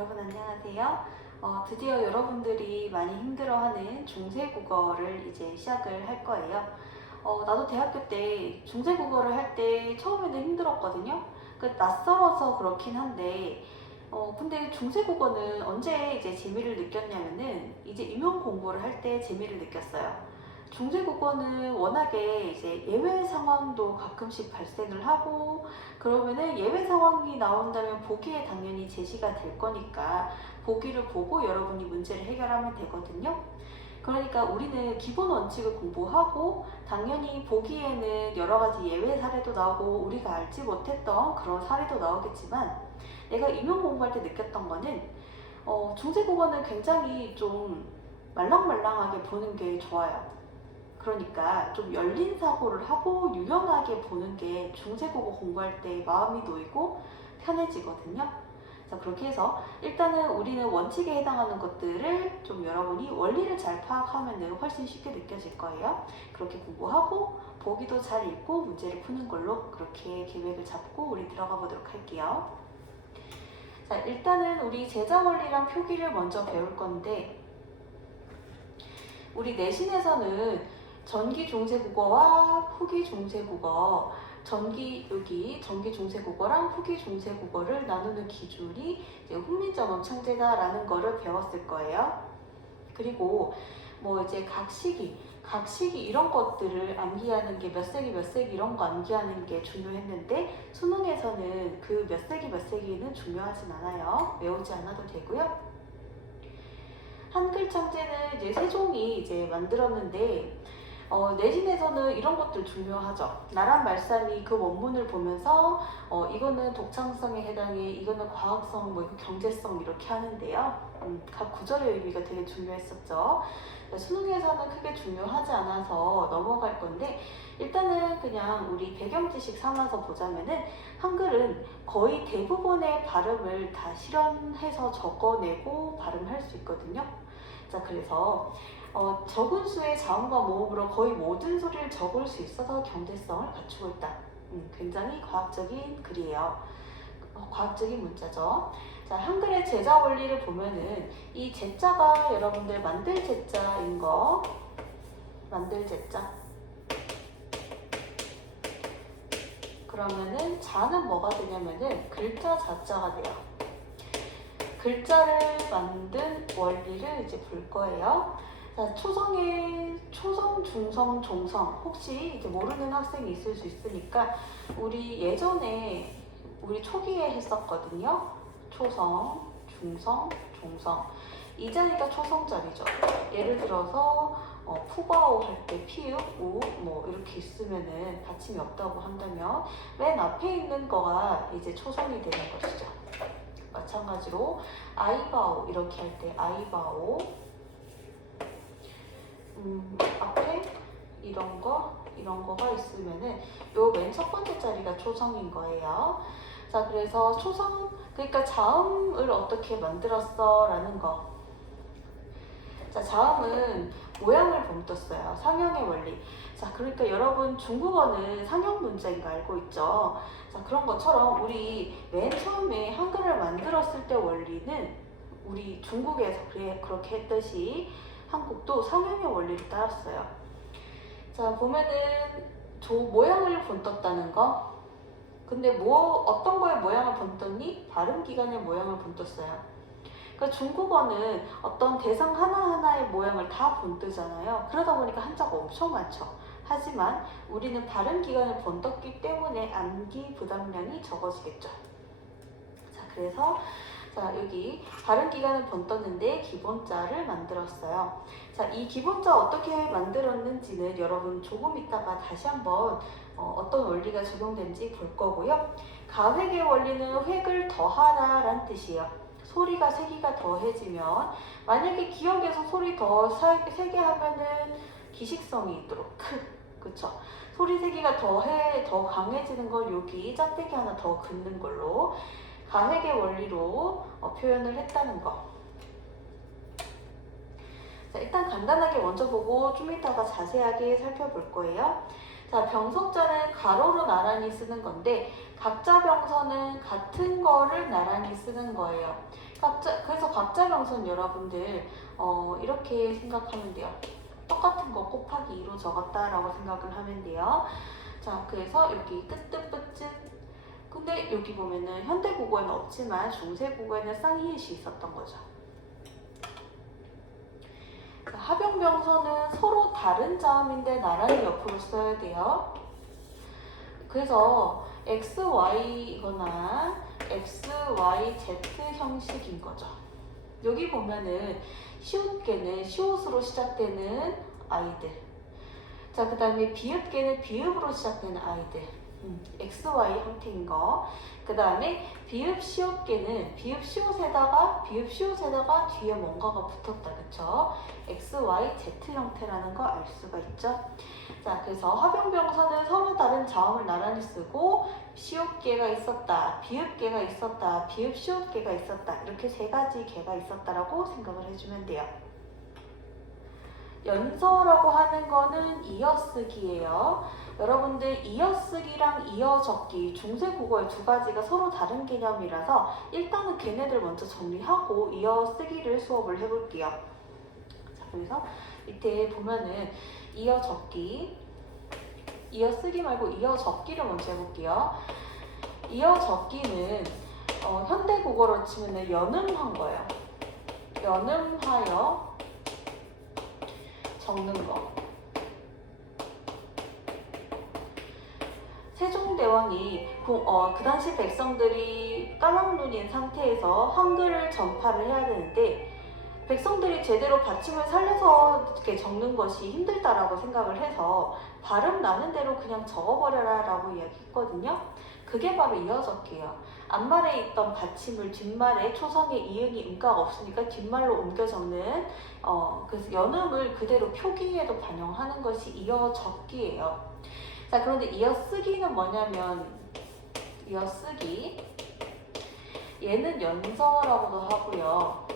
여러분 안녕하세요. 드디어 여러분들이 많이 힘들어하는 중세국어를 이제 시작을 할 거예요. 나도 대학교 때 중세국어를 할 때 처음에는 힘들었거든요. 낯설어서 그렇긴 한데, 근데 중세국어는 언제 이제 재미를 느꼈냐면은 이제 임용 공부를 할 때 재미를 느꼈어요. 중세국어는 워낙에 이제 예외 상황도 가끔씩 발생을 하고, 그러면은 예외 상황이 나온다면 보기에 당연히 제시가 될 거니까 보기를 보고 여러분이 문제를 해결하면 되거든요. 그러니까 우리는 기본 원칙을 공부하고, 당연히 보기에는 여러 가지 예외 사례도 나오고 우리가 알지 못했던 그런 사례도 나오겠지만, 내가 임용 공부할 때 느꼈던 거는 중세국어는 굉장히 좀 말랑말랑하게 보는 게 좋아요. 그러니까 좀 열린 사고를 하고 유연하게 보는 게 중세국어 공부할 때 마음이 놓이고 편해지거든요. 자, 그렇게 해서 일단은 우리는 원칙에 해당하는 것들을 좀 여러분이 원리를 잘 파악하면 훨씬 쉽게 느껴질 거예요. 그렇게 공부하고 보기도 잘 읽고 문제를 푸는 걸로 그렇게 계획을 잡고 우리 들어가 보도록 할게요. 자, 일단은 우리 제자 원리랑 표기를 먼저 배울 건데, 우리 내신에서는 전기 중세국어와 후기 중세국어, 전기 중세국어랑 후기 중세국어를 나누는 기준이 이제 훈민정음 창제다라는 거를 배웠을 거예요. 그리고 뭐 이제 각 시기 이런 것들을 암기하는 게 몇 세기 이런 거 암기하는 게 중요했는데, 수능에서는 그 몇 세기는 중요하진 않아요. 외우지 않아도 되고요. 한글 창제는 이제 세종이 이제 만들었는데, 내신에서는 이런 것들 중요하죠. 나란 말씀이 그 원문을 보면서 이거는 독창성에 해당해, 이거는 과학성, 뭐 경제성 이렇게 하는데요. 각 구절의 의미가 되게 중요했었죠. 수능에서는 크게 중요하지 않아서 넘어갈 건데, 일단은 그냥 우리 배경 지식 삼아서 보자면은, 한글은 거의 대부분의 발음을 다 실현해서 적어내고 발음할 수 있거든요. 자, 그래서 적은 수의 자음과 모음으로 거의 모든 소리를 적을 수 있어서 경제성을 갖추고 있다. 굉장히 과학적인 글이에요. 과학적인 문자죠. 자, 한글의 제자 원리를 보면은 이 제자가 여러분들 만들 제자인 거, 만들 제자. 그러면은 자는 뭐가 되냐면은 글자 자자가 돼요. 글자를 만든 원리를 이제 볼 거예요. 자, 초성, 중성, 종성. 혹시 이제 모르는 학생이 있을 수 있으니까, 우리 예전에 우리 초기에 했었거든요. 초성, 중성, 종성. 이 자리가 초성 자리죠. 예를 들어서 푸바오 할 때 피읍, 우, 뭐 이렇게 있으면은 받침이 없다고 한다면 맨 앞에 있는 거가 이제 초성이 되는 것이죠. 마찬가지로 아이바오 이렇게 할 때 아이바오, 앞에 이런 거가 있으면은 요 맨 첫 번째 자리가 초성인 거예요. 자, 그래서 초성, 그러니까 자음을 어떻게 만들었어 라는 거. 자, 자음은 모양을 본떴어요. 상형의 원리. 자, 그러니까 여러분 중국어는 상형 문자인 거 알고 있죠? 자, 그런 것처럼 우리 맨 처음에 한글을 만들었을 때 원리는 우리 중국에서 그렇게 했듯이 한국도 상형의 원리를 따랐어요. 자, 보면은 모양을 본떴다는 거. 근데 어떤 거에 모양을 본떴니? 발음 기관의 모양을 본떴어요. 그러니까 중국어는 어떤 대상 하나하나의 모양을 다 본뜨잖아요. 그러다 보니까 한자가 엄청 많죠. 하지만 우리는 발음 기관을 본떴기 때문에 암기 부담량이 적어지겠죠. 자, 그래서 여기 발음 기관을 본떴는데 기본자를 만들었어요. 자, 이 기본자 어떻게 만들었는지는 여러분 조금 있다가 다시 한번 어떤 원리가 적용된지 볼 거고요. 가획의 원리는 획을 더하다라는 뜻이에요. 소리가 세기가 더해지면, 만약에 기억에서 소리 더 세게 하면은 기식성이 있도록 그쵸? 소리 세기가 더 강해지는 걸 여기 짝대기 하나 더 긋는 걸로 가획의 원리로 표현을 했다는 거. 자, 일단 간단하게 먼저 보고 좀 이따가 자세하게 살펴볼 거예요. 자, 병석자는 가로로 나란히 쓰는 건데 각자 병선은 같은 거를 나란히 쓰는 거예요. 그래서 각자 병선 여러분들 이렇게 생각하면 돼요. 똑같은 거 곱하기 2로 적었다라고 생각을 하면 돼요. 자, 그래서 여기 끝뜻붙은 근데 여기 보면은 현대국어에는 없지만 중세국어에는 쌍이읒이 있었던 거죠. 자, 합용병선은 서로 다른 자음인데 나란히 옆으로 써야 돼요. 그래서 XY이거나 XYZ 형식인 거죠. 여기 보면은 시옷개는 시옷으로 시작되는 아이들. 자, 그 다음에 비읍개는 비읍으로 시작되는 아이들. XY 형태인 거. 그 다음에 비읍 시옷개는 비읍 시옷에다가 뒤에 뭔가가 붙었다. 그쵸? XYZ 형태라는 거 알 수가 있죠? 자, 그래서 합용병선은 서로 다른 자음을 나란히 쓰고 시옷개가 있었다, 비읍개가 있었다, 비읍 시옷개가 있었다. 이렇게 세 가지 개가 있었다라고 생각을 해주면 돼요. 연서라고 하는 거는 이어쓰기예요. 여러분들 이어쓰기랑 이어적기, 중세국어의 두 가지가 서로 다른 개념이라서 일단은 걔네들 먼저 정리하고 이어쓰기를 수업을 해볼게요. 자, 그래서 밑에 보면은 이어적기, 이어쓰기 말고 이어적기를 먼저 해볼게요. 이어적기는 현대국어로 치면은 연음한 거예요. 연음하여 적는 거. 세종대왕이 그 당시 백성들이 까막눈인 상태에서 한글을 전파를 해야 되는데 백성들이 제대로 받침을 살려서 이렇게 적는 것이 힘들다라고 생각을 해서 발음 나는 대로 그냥 적어버려라 라고 이야기했거든요. 그게 바로 이어적기예요. 앞말에 있던 받침을 뒷말에 초성에 이응이 음가가 없으니까 뒷말로 옮겨 적는 그래서 연음을 그대로 표기에도 반영하는 것이 이어적기예요. 자, 그런데 이어쓰기는 뭐냐면 이어쓰기 얘는 연서라고도 하고요.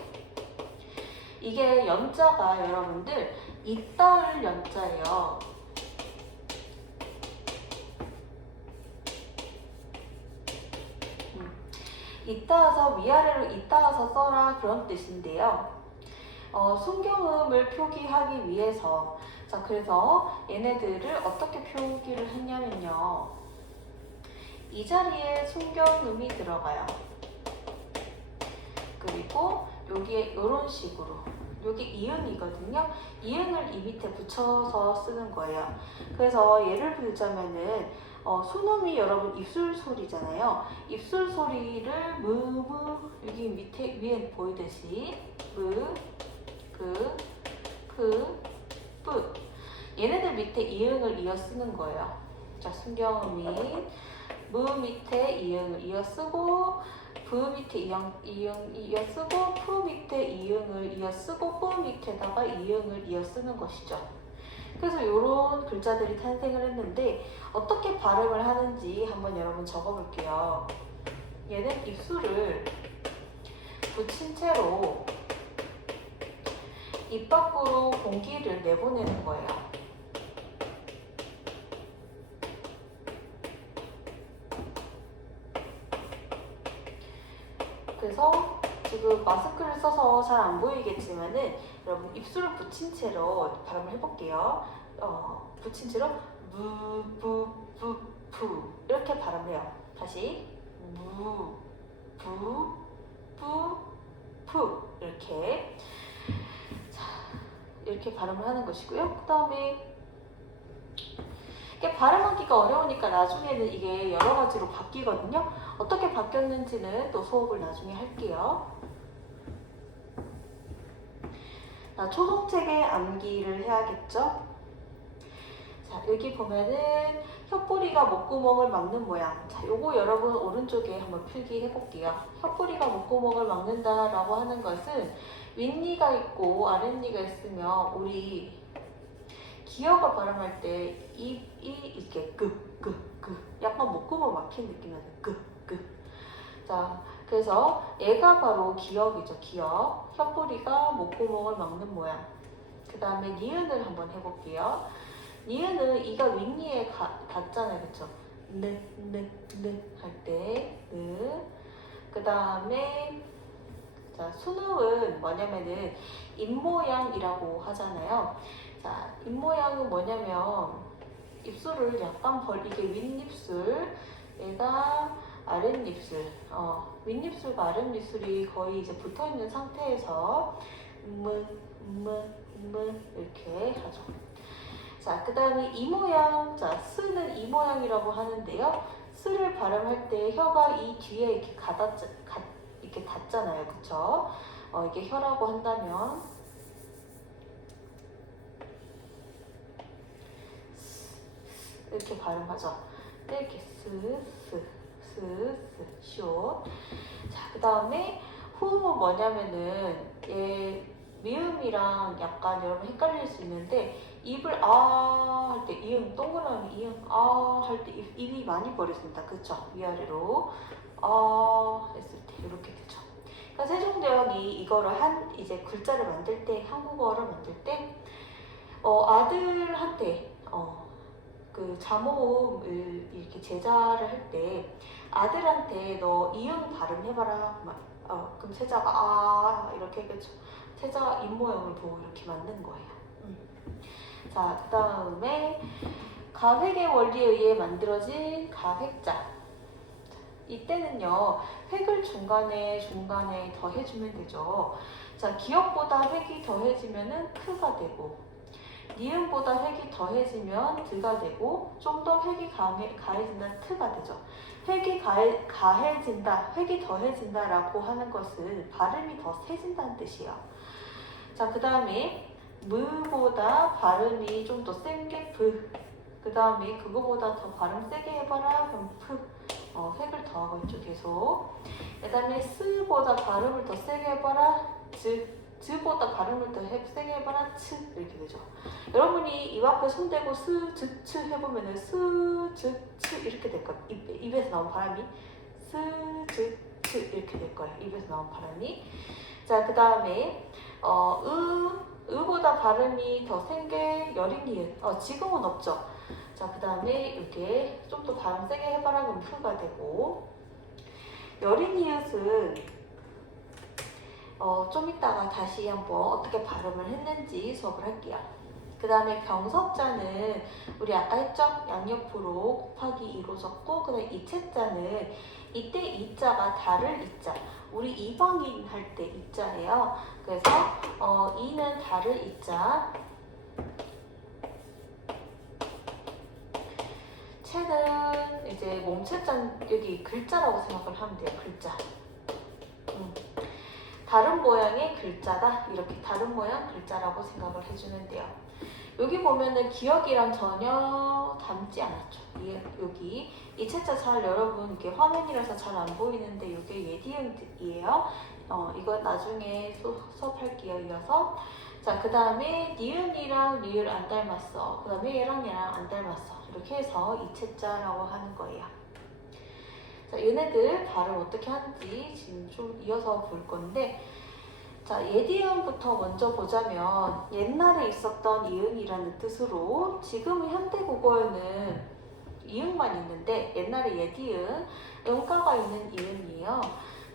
이게 연자가 여러분들 이따을 연자예요. 이따서 위아래로 이따서 써라 그런 뜻인데요. 순경음을 표기하기 위해서 자, 그래서 얘네들을 어떻게 표기를 했냐면요. 이 자리에 순경음이 들어가요. 그리고 여기에 이런 식으로 여기 이응이거든요. 이응을 이 밑에 붙여서 쓰는 거예요. 그래서 예를 들자면은 순음이 여러분 입술 소리잖아요. 입술 소리를 무무 여기 밑에 위에 보이듯이 무, 그, 뿌 얘네들 밑에 이응을 이어 쓰는 거예요. 자, 순경음이 무 밑에 이응을 이어 쓰고 부 밑에 이응 이어 쓰고 푸 밑에 이응을 이어 쓰고 뿌 밑에다가 이응을 이어 쓰는 것이죠. 그래서 이런 글자들이 탄생을 했는데 어떻게 발음을 하는지 한번 여러분 적어볼게요. 얘는 입술을 붙인 채로 입 밖으로 공기를 내보내는 거예요. 그래서 지금 마스크를 써서 잘 안 보이겠지만은 여러분 입술을 붙인 채로 발음을 해볼게요. 붙인 채로 무, 부, 부, 부 이렇게 발음해요. 다시 무, 부, 부, 부 이렇게 자, 이렇게 발음을 하는 것이고요. 그 다음에 이게 발음하기가 어려우니까 나중에는 이게 여러 가지로 바뀌거든요. 어떻게 바뀌었는지는 또 수업을 나중에 할게요. 자, 초성책에 암기를 해야겠죠? 자, 여기 보면은 혓뿌리가 목구멍을 막는 모양. 자, 요거 여러분 오른쪽에 한번 필기해 볼게요. 혓뿌리가 목구멍을 막는다라고 하는 것은 윗니가 있고 아랫니가 있으면 우리 기억을 발음할 때 입이 이렇게 약간 목구멍 막힌 느낌이 나요. 자, 그래서 얘가 바로 기억이죠. 기억. 혓뿌리가 목구멍을 막는 모양. 그 다음에 니은을 한번 해볼게요. 니은은 이가 윗니에 닿잖아요, 그쵸? 느 할 때, 그 다음에 자, 순음은 뭐냐면은 입모양이라고 하잖아요. 자, 입모양은 뭐냐면 입술을 약간 이게 윗입술, 얘가 아랫입술, 윗입술과 아랫입술이 거의 이제 붙어 있는 상태에서 이렇게 하죠. 자, 그 다음에 이 모양, 자, 스는 이 모양이라고 하는데요. 스를 발음할 때 혀가 이 뒤에 이렇게 이렇게 닿잖아요, 그쵸? 이게 혀라고 한다면 이렇게 발음하죠. 이렇게 쇼. 자, 그 다음에 후음은 뭐냐면은 얘 미음이랑 약간 여러분 헷갈릴 수 있는데 입을 아 할 때 이응 동그라미 이응 아 할 때 입이 많이 벌어집니다. 그쵸? 위아래로 아 했을 때 이렇게 되죠. 그러니까 세종대왕이 이거를 이제 글자를 만들 때 한국어를 만들 때 아들한테 그 자모음을 이렇게 제자를 할 때 아들한테 너 이응 발음해봐라. 그럼 세자가 아 이렇게 하겠죠. 세자가 입모양을 보고 이렇게 만든 거예요. 자, 그 다음에 가획의 원리에 의해 만들어진 가획자. 이때는요, 획을 중간에 더해주면 되죠. 자, 기역보다 획이 더해지면은 크가 되고, 니은보다 획이 더해지면 드가 되고, 좀 더 획이 가해진다 트가 되죠. 획이 가해진다, 획이 더해진다라고 하는 것은 발음이 더 세진다는 뜻이에요. 자, 그 다음에 무보다 발음이 좀 더 센 게 브. 그 다음에 그거보다 더 발음 세게 해봐라. 그럼 프. 획을 더하고 있죠, 계속. 그 다음에 스보다 발음을 더 세게 해봐라. 즈보다 발음을 더 세게 해봐라. 츠. 이렇게 되죠. 여러분이 입 앞에 손 대고 스, 즈, 츠 해보면은 스, 즈, 츠 이렇게 될 거예요. 입에서 나온 바람이 스, 즈, 츠 이렇게 될 거예요. 입에서 나온 바람이. 자, 그 다음에 으보다 발음이 더 센 게 여린 이은. 지금은 없죠. 자, 그 다음에 이렇게 좀 더 발음 세게 해봐라. 그럼 프가 되고. 여린 이읒은 좀 이따가 다시 한번 어떻게 발음을 했는지 수업을 할게요. 그 다음에 병섭자는 우리 아까 했죠? 양옆으로 곱하기 2로 적고, 그 다음에 이체자는 이때 이자가 달을 이자. 우리 이방인 할 때 이자예요. 그래서 이는 달을 이자. 채는 이제 몸체자 여기 글자라고 생각을 하면 돼요. 글자. 다른 모양의 글자다. 이렇게 다른 모양 글자라고 생각을 해주면 돼요. 여기 보면은 기억이랑 전혀 닮지 않았죠. 여기 이 채자 잘 여러분 이게 화면이라서 잘 안 보이는데 이게 예디응이에요. 이거 나중에 수업할게요. 이어서. 자, 그 다음에 니은이랑 리을 안 닮았어. 그 다음에 얘랑 안 닮았어. 이렇게 해서 이 채자라고 하는 거예요. 자, 얘네들 발음 어떻게 하는지 지금 좀 이어서 볼 건데, 자, 예디음부터 먼저 보자면 옛날에 있었던 이응이라는 뜻으로 지금은 현대국어에는 이응만 있는데 옛날에 예디음, 음가가 있는 이응이에요.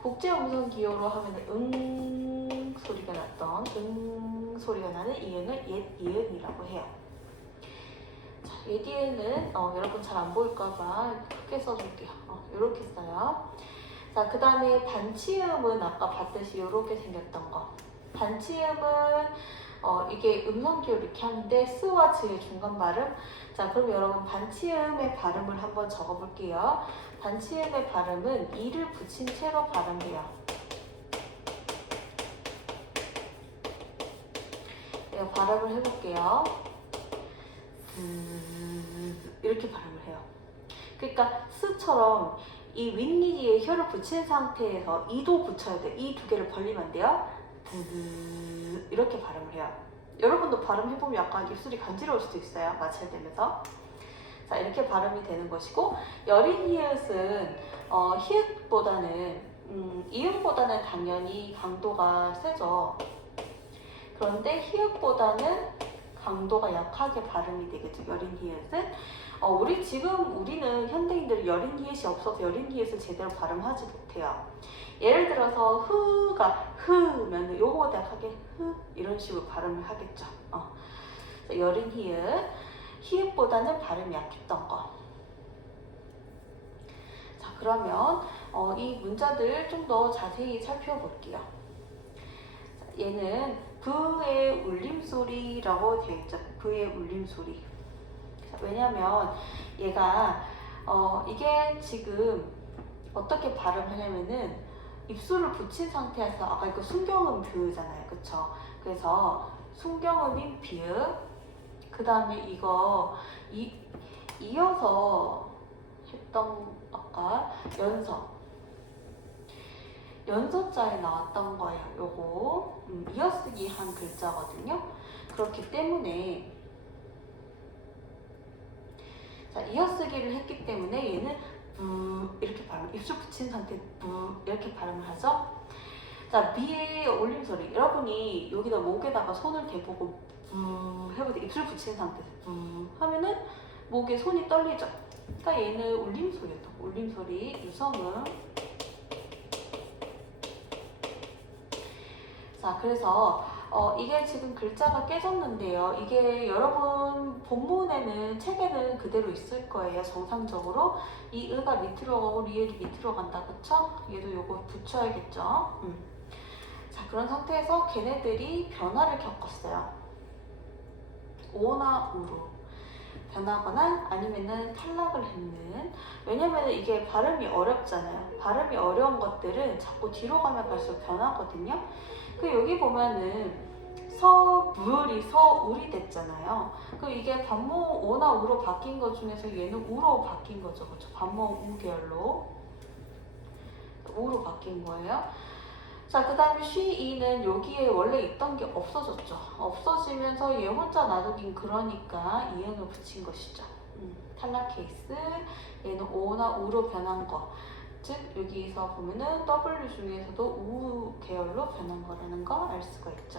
국제음성기호로 하면 응 소리가 났던 응 소리가 나는 이응을 옛이응이라고 해요. 자, 예디음은 여러분 잘 안 보일까봐 크게 써줄게요. 이렇게 써요. 자, 그 다음에 반치음은 아까 봤듯이 이렇게 생겼던 거. 반치음은 이게 음성기호 이렇게 하는데 스와 즈의 중간 발음. 자, 그럼 여러분 반치음의 발음을 한번 적어볼게요. 반치음의 발음은 이를 붙인 채로 발음돼요. 내가 발음을 해볼게요. 이렇게 발음을 해요. 그러니까 스처럼 이 윗니에 혀를 붙인 상태에서 이도 붙여야 돼. 이 두 개를 벌리면 안 돼요. 이렇게 발음을 해요. 여러분도 발음해보면 약간 입술이 간지러울 수도 있어요. 마찰되면서. 자, 이렇게 발음이 되는 것이고, 여린 히읗은 히읗보다는 이응보다는 당연히 강도가 세죠. 그런데 히읗보다는 강도가 약하게 발음이 되겠죠. 여린 히읗은. 우리는 현대인들은 여린 히읗이 없어서 여린 히읗을 제대로 발음하지 못해요. 예를 들어서 흐가 흐면 요거보다 약하게 흐 이런 식으로 발음을 하겠죠. 여린 히읗보다는 발음이 약했던 거. 자, 그러면 이 문자들 좀 더 자세히 살펴볼게요. 자, 얘는 브의 울림소리라고 되어 있죠. 브의 울림소리. 자, 왜냐면 얘가 이게 지금 어떻게 발음하냐면은 입술을 붙인 상태에서 아까 이거 순경음 뷰잖아요. 그쵸? 그래서 순경음인 뷰, 그 다음에 이거 이어서 했던 아까 연서자에 나왔던 거예요. 요거 이어쓰기 한 글자거든요. 그렇기 때문에 자, 이어쓰기를 했기 때문에 얘는 이렇게 발음, 입술 붙인 상태 이렇게 발음을 하죠. 자, 미의 울림소리. 여러분이 여기다 목에다가 손을 대보고 해보세요. 입술 붙인 상태에서 하면은 목에 손이 떨리죠. 그러니까 얘는 울림소리였다. 울림소리, 유성음. 자, 그래서 이게 지금 글자가 깨졌는데요. 이게 여러분 본문에는 책에는 그대로 있을 거예요. 정상적으로 이 의가 밑으로 가고 리을이 밑으로 간다. 그쵸? 얘도 요거 붙여야겠죠. 자, 그런 상태에서 걔네들이 변화를 겪었어요. 오나 우로 변하거나 아니면은 탈락을 했는. 왜냐면 이게 발음이 어렵잖아요. 발음이 어려운 것들은 자꾸 뒤로 가면 갈수록 변하거든요. 그 여기 보면은 서물이 서울이 됐잖아요. 그 이게 반모 오나 우로 바뀐 것 중에서 얘는 우로 바뀐 거죠. 그렇죠? 반모 우 계열로 우로 바뀐 거예요. 자, 그 다음에 쉬이는 여기에 원래 있던 게 없어졌죠. 없어지면서 얘 혼자 놔두긴 그러니까 이응을 붙인 것이죠. 탈락 케이스. 얘는 오나 우로 변한 거. 즉 여기서 보면은 W 중에서도 우 계열로 변한 거라는 거 알 수가 있죠.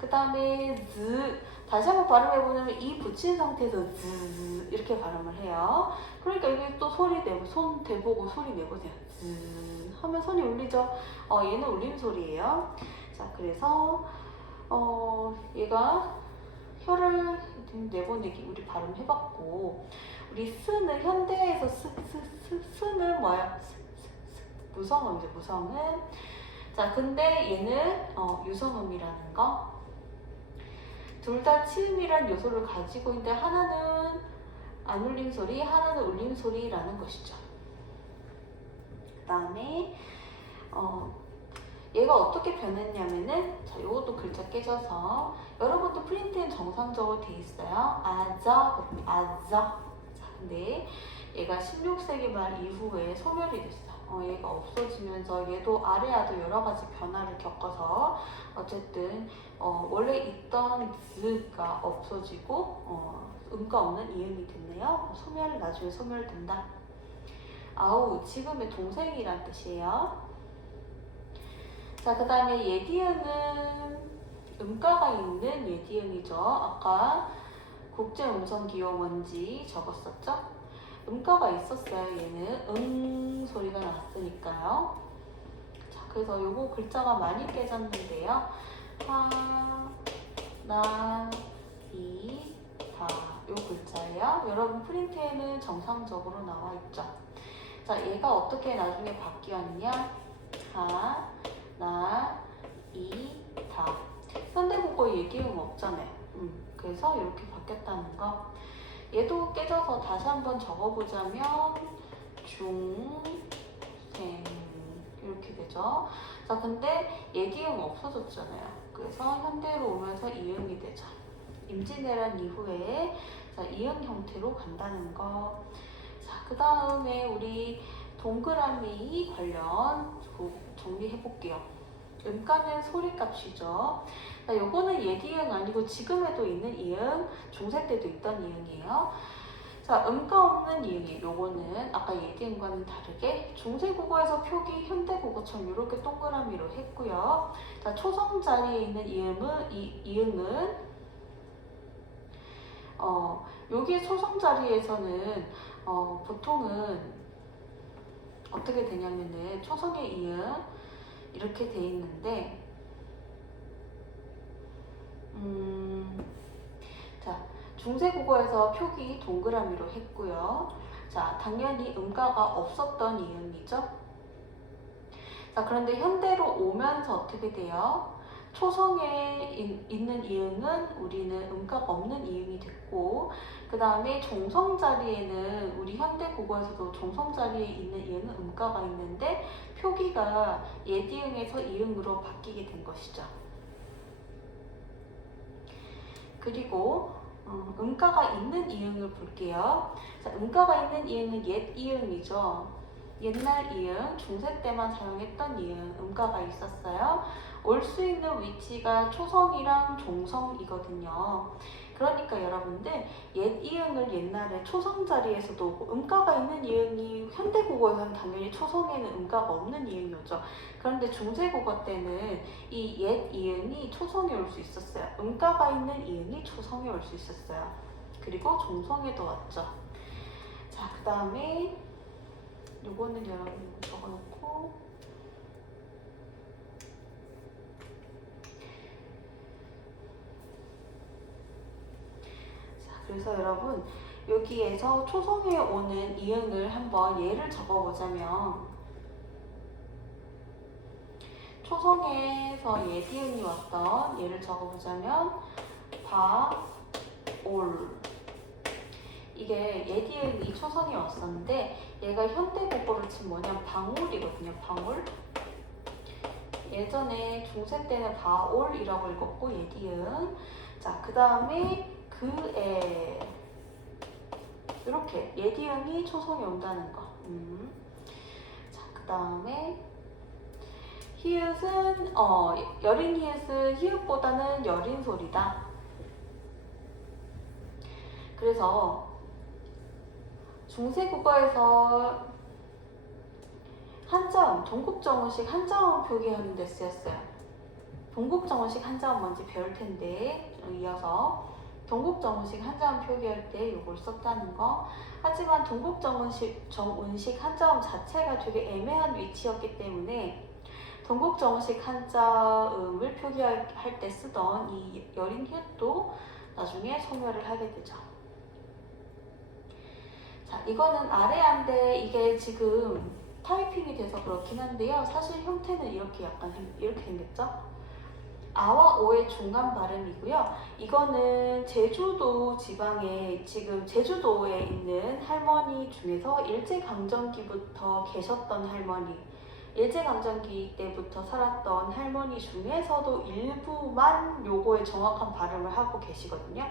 그 다음에 즈, 다시 한번 발음해보면 이 붙인 상태에서 즈 이렇게 발음을 해요. 그러니까 여기 또 소리 내고 손 대보고 소리 내보세요. 즈 하면 손이 울리죠. 얘는 울림 소리예요. 자, 그래서 얘가 혀를 내보내기 우리 발음해봤고, 우리 스는 현대에서 스는 뭐야? 무성음이죠. 무성음. 자, 근데 얘는 유성음이라는 거. 둘 다 치음이란 요소를 가지고 있는데 하나는 안 울림 소리, 하나는 울림 소리라는 것이죠. 그 다음에 얘가 어떻게 변했냐면은, 자, 요것도 글자 깨져서 여러분도 프린트엔 정상적으로 돼 있어요. 아저. 자, 근데 얘가 16세기 말 이후에 소멸이 됐어. 얘가 없어지면서 얘도 아래아도 여러 가지 변화를 겪어서 어쨌든 원래 있던 즈가 없어지고 음가 없는 이음이 됐네요. 나중에 소멸된다. 아우, 지금의 동생이란 뜻이에요. 자, 그 다음에 예디음은 음가가 있는 예디음이죠. 아까 국제음성기호 뭔지 적었었죠? 음가가 있었어요. 얘는 소리가 났으니까요. 자, 그래서 요거 글자가 많이 깨졌는데요. 하, 나, 이, 다. 요 글자예요. 여러분 프린트에는 정상적으로 나와 있죠. 자, 얘가 어떻게 나중에 바뀌었냐? 하, 나, 이, 다. 현대국어 예기음 없잖아요. 그래서 이렇게 바뀌었다는 거. 얘도 깨져서 다시 한번 적어보자면 중생 이렇게 되죠. 자, 근데 예기음 없어졌잖아요. 그래서 현대로 오면서 이응이 되죠. 임진왜란 이후에 자, 이응 형태로 간다는 거. 자, 그 다음에 우리 동그라미 관련 정리해 볼게요. 음가는 소리값이죠. 자, 요거는 예기응 아니고 지금에도 있는 이응, 중세 때도 있던 이응이에요. 자, 음가 없는 이응이 요거는 아까 예기응과는 다르게 중세 국어에서 표기 현대 국어처럼 이렇게 동그라미로 했고요. 자, 초성 자리에 있는 이응은 여기 초성 자리에서는 보통은 어떻게 되냐면은 초성의 이응 이렇게 돼 있는데 자, 중세국어에서 표기 동그라미로 했고요. 자, 당연히 음가가 없었던 이응이죠. 자, 그런데 현대로 오면서 어떻게 돼요? 초성에 있는 이응은 우리는 음가가 없는 이응이 됐고, 그 다음에 종성 자리에는 우리 현대 국어에서도 종성 자리에 있는 이응은 음가가 있는데 표기가 예디응에서 이응으로 바뀌게 된 것이죠. 그리고 음가가 있는 이응을 볼게요. 자, 음가가 있는 이응은 옛 이응이죠. 옛날 이응, 중세 때만 사용했던 이응, 음가가 있었어요. 올 수 있는 위치가 초성이랑 종성이거든요. 그러니까 여러분들 옛 이응을 옛날에 초성 자리에서도 오고 음가가 있는 이응이 현대국어에서는 당연히 초성에는 음가가 없는 이응이 오죠. 그런데 중세국어 때는 이 옛 이응이 초성에 올 수 있었어요. 음가가 있는 이응이 초성에 올 수 있었어요. 그리고 종성에도 왔죠. 자, 그 다음에 요거는 여러분 적어놓고 자, 그래서 여러분 여기에서 초성에 오는 이응을 한번 예를 적어보자면 초성에서 예디응이 왔던 예를 적어보자면 올 이게 예디응이 초성이 왔었는데 얘가 현대국어로 치면 뭐냐면 방울이거든요. 방울. 예전에 중세 때는 바올이라고 읽었고 예디응. 자, 그 다음에 그에 이렇게 예디응이 초성이 온다는 거. 자, 그 다음에 히읗은 여린 히읗은 히읗보다는 여린 소리다. 그래서 중세국어에서 한자음, 동국정원식 한자음 표기하는 데 쓰였어요. 동국정원식 한자음 뭔지 배울 텐데 이어서 동국정원식 한자음 표기할 때 이걸 썼다는 거. 하지만 동국정원식 한자음 자체가 되게 애매한 위치였기 때문에 동국정원식 한자음을 표기할 때 쓰던 이 여린 히읗도 나중에 소멸을 하게 되죠. 자, 이거는 아래안데 이게 지금 타이핑이 돼서 그렇긴 한데요. 사실 형태는 이렇게 약간 이렇게 생겼죠? 아와 오의 중간 발음이고요. 이거는 제주도 지방에 지금 제주도에 있는 할머니 중에서 일제강점기부터 계셨던 할머니, 일제강점기 때부터 살았던 할머니 중에서도 일부만 요거의 정확한 발음을 하고 계시거든요.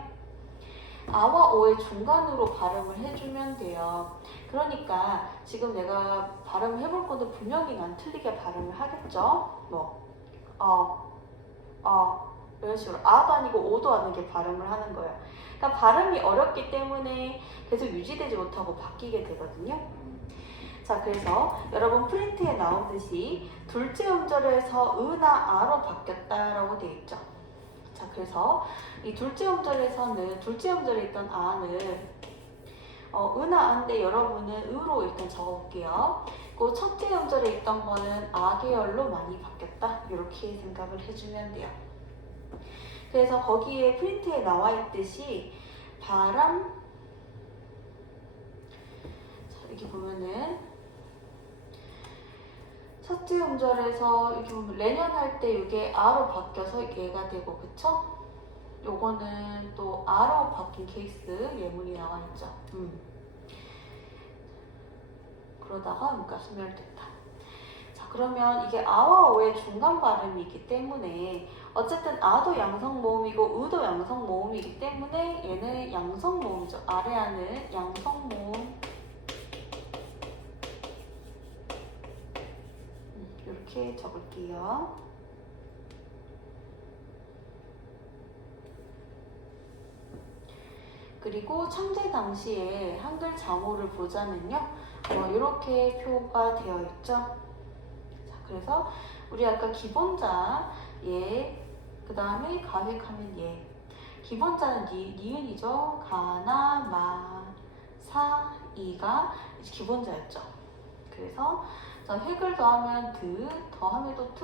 아와 오의 중간으로 발음을 해주면 돼요. 그러니까 지금 내가 발음을 해볼 건데 분명히 난 틀리게 발음을 하겠죠? 이런 식으로 아도 아니고 오도 아니게 발음을 하는 거예요. 그러니까 발음이 어렵기 때문에 계속 유지되지 못하고 바뀌게 되거든요. 자, 그래서 여러분 프린트에 나오듯이 둘째 음절에서 으나 아로 바뀌었다라고 되어 있죠. 자, 그래서 이 둘째 음절에서는 둘째 음절에 있던 아는 으나 아인데 여러분은 으로 일단 적어볼게요. 그 첫째 음절에 있던 거는 아 계열로 많이 바뀌었다. 이렇게 생각을 해주면 돼요. 그래서 거기에 프린트에 나와 있듯이 바람 자, 여기 보면은 첫째 음절에서 이렇게 보면 내년 할 때 이게 아로 바뀌어서 얘가 되고 그쵸? 요거는 또 아로 바뀐 케이스 예문이 나와 있죠. 그러다가 음가 소멸됐다. 자, 그러면 이게 아와 오의 중간 발음이기 때문에 어쨌든 아도 양성 모음이고 으도 양성 모음이기 때문에 얘는 양성 모음이죠. 아래 아는 양성 모음. 이렇게 적을게요. 그리고 창제 당시에 한글 자모를 보자면요. 이렇게 표가 되어 있죠. 자, 그래서 우리 아까 기본자 예, 그 다음에 가획하면 예. 기본자는 니은이죠. 가나, 마, 사, 이가 기본자였죠. 그래서 자, 획을 더하면 드, 더하면 또 트,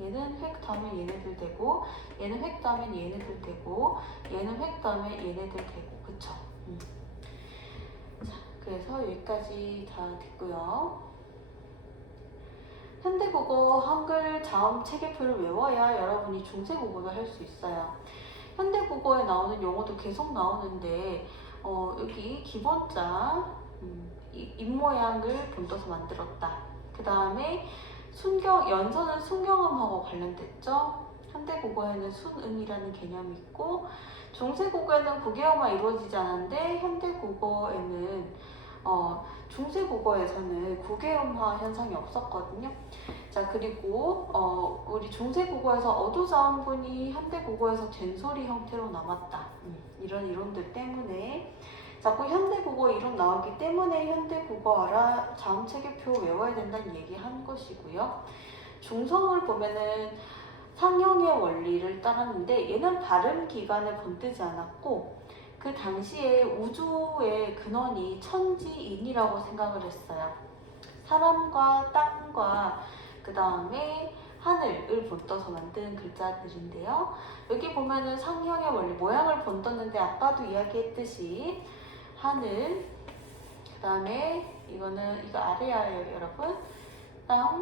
얘는 획 더하면 얘네들 되고, 얘는 획 더하면 얘네들 되고, 얘는 획 더하면 얘네들 되고, 그쵸? 자, 그래서 여기까지 다 됐고요. 현대국어 한글 자음 체계표를 외워야 여러분이 중세국어도 할 수 있어요. 현대국어에 나오는 용어도 계속 나오는데 여기 기본자 입모양을 본떠서 만들었다. 그 다음에 연서는 순경음하고 관련됐죠. 현대국어에는 순음이라는 개념이 있고 중세국어에는 국외어만 이루어지지 않았는데 현대국어에는 중세국어에서는 국외음화 현상이 없었거든요. 자, 그리고 우리 중세국어에서 어두자음분이 현대국어에서 된소리 형태로 남았다. 이런 이론들 때문에 자꾸 현대국어 이론 나오기 때문에 현대국어 알아 자음체계표 외워야 된다는 얘기 한 것이고요. 중성을 보면은 상형의 원리를 따랐는데 얘는 발음 기관을 본뜨지 않았고 그 당시에 우주의 근원이 천지인이라고 생각을 했어요. 사람과 땅과 그 다음에 하늘을 본떠서 만드는 글자들인데요. 여기 보면은 상형의 원리, 모양을 본떴는데 아까도 이야기했듯이 하늘, 그 다음에 이거 아래야예요, 여러분. 땅,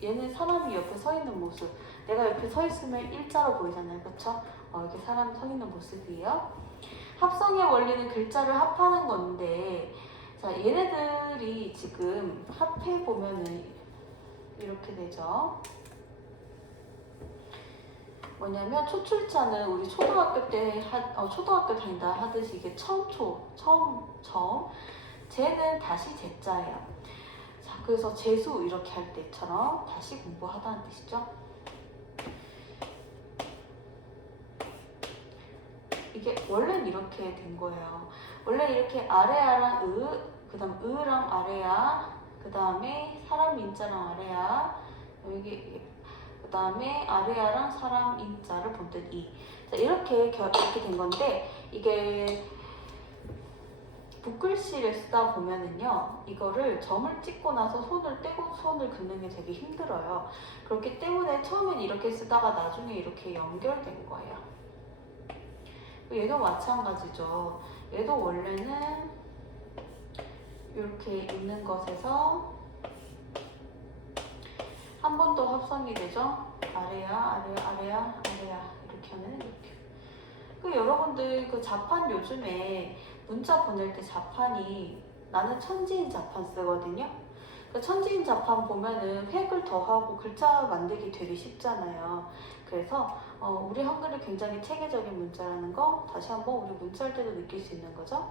얘는 사람이 옆에 서 있는 모습. 내가 옆에 서 있으면 일자로 보이잖아요, 그쵸? 이렇게 사람이 서 있는 모습이에요. 합성의 원리는 글자를 합하는 건데, 자, 얘네들이 지금 합해 보면은 이렇게 되죠. 뭐냐면 초출자는 우리 초등학교 때 초등학교 다닌다 하듯이 이게 처음, 쟤는 다시 제자예요. 자, 그래서 재수 이렇게 할 때처럼 다시 공부하다는 뜻이죠. 이게 원래는 이렇게 된 거예요. 원래 이렇게 아래야랑 그 다음 으랑 아래야, 그 다음에 사람 인자랑 아래야, 여기 그 다음에 아래야랑 사람 인자를 본뜬 이. 자, 이렇게 된 건데 이게 붓글씨를 쓰다 보면은요, 이거를 점을 찍고 나서 손을 떼고 손을 긋는 게 되게 힘들어요. 그렇기 때문에 처음엔 이렇게 쓰다가 나중에 이렇게 연결된 거예요. 얘도 마찬가지죠. 얘도 원래는 이렇게 있는 것에서 한 번 더 합성이 되죠. 아래야 이렇게 하면 이렇게. 그 여러분들 그 자판 요즘에 문자 보낼 때 자판이 나는 천지인 자판 쓰거든요. 그 천지인 자판 보면은 획을 더하고 글자 만들기 되게 쉽잖아요. 그래서 우리 한글이 굉장히 체계적인 문자라는 거 다시 한번 우리 문자할 때도 느낄 수 있는 거죠.